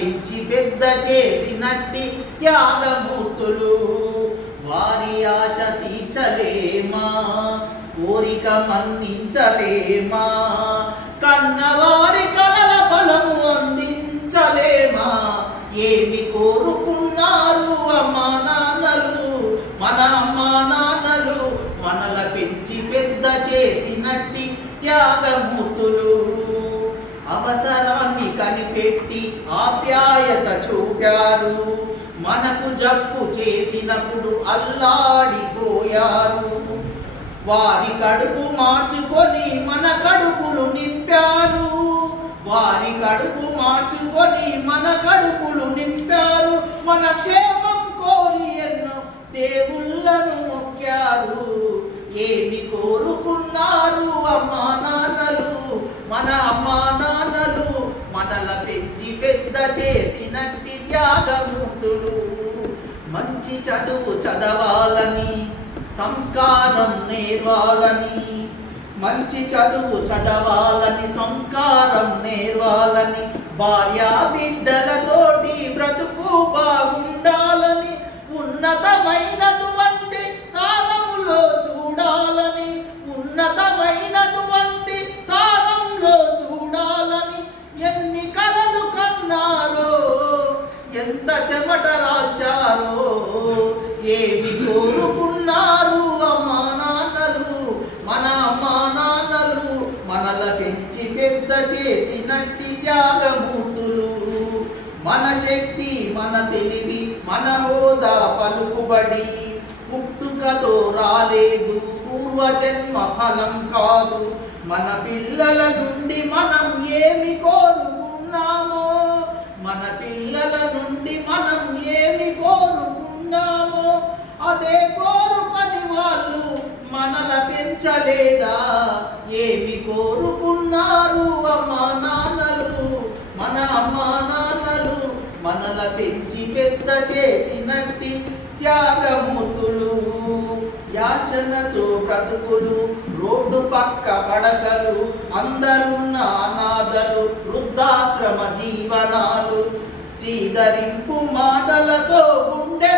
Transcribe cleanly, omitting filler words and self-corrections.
పెంచి పెద్ద చేసినట్టి త్యాగమూర్తులు. వారి ఆశ తీర్చలేమా, కోరిక మన్నించలేమా, కన్నవారి కలల ఫలము అందించలేమా? ఏమి కోరుకున్నారు అమ్మా నాన్నలు, మన అమ్మా నాన్నలు, మనల పెంచి పెద్ద చేసినట్టి త్యాగమూర్తులు. అవసరాన్ని కనిపెట్టి ఆప్యాయత చూపారు, మనకు జబ్బు చేసినప్పుడు అల్లాడిపోయారు. వారి కడుపు మార్చుకొని మన కడుపులు నింపారు, వారి కడుపు మార్చుకొని మన కడుపులు నింపారు. మన క్షేమం కోరి ఎన్నో దేవుళ్ళను మొక్కారు. ఏమి కోరుకున్నారు అమ్మా నాన్నలు, మన అమ్మా నాన్నలు, మనల పెంచి పెద్ద చేసినట్టి త్యాగమూర్తులు. మంచి చదువు చదవాలని, సంస్కారం నేర్వాలని, మంచి చదువు చదవాలని, సంస్కారం నేర్వాలని, భార్యా బిడ్డలతోటి బ్రతుకు బాగుండాలని, ఉన్నతమైనటువంటి స్థానములో చూడాలని, ఉన్నతమైనటువంటి స్థానంలో చూడాలని ఎన్ని కలలు కన్నారో, ఎంత చెమట రాల్చారో. ఏమి కోరుకున్నారు అమ్మా నాన్నలు, మన అమ్మా నాన్నలు, మనల పెంచి పెద్ద చేసినట్టి త్యాగమూర్తులు. మన శక్తి, మన తెలివి, మన హోదా, పలుకుబడి పుట్టుకతో రాలేదు, పూర్వజన్మ ఫలం కాదు. మన పిల్లల నుండి మనం ఏమి కోరుకున్నామో, మన పిల్లల నుండి మనం ఏమి కోరుకున్నామో అదే కోరుకొని వాళ్ళు మనల పెంచలేదా? ఏమి కోరుకున్నారు అమ్మా నాన్నలు, మన అమ్మా నాన్నలు, మనల పెంచి పెద్ద చేసినట్టి త్యాగమూర్తులు. యాచనతో బ్రతుకులు, రోడ్డు పక్క పడకలు, అందరున్న అనాథలు, వృద్ధాశ్రమ జీవనాలు, చీదరింపు మాటలతో గుండె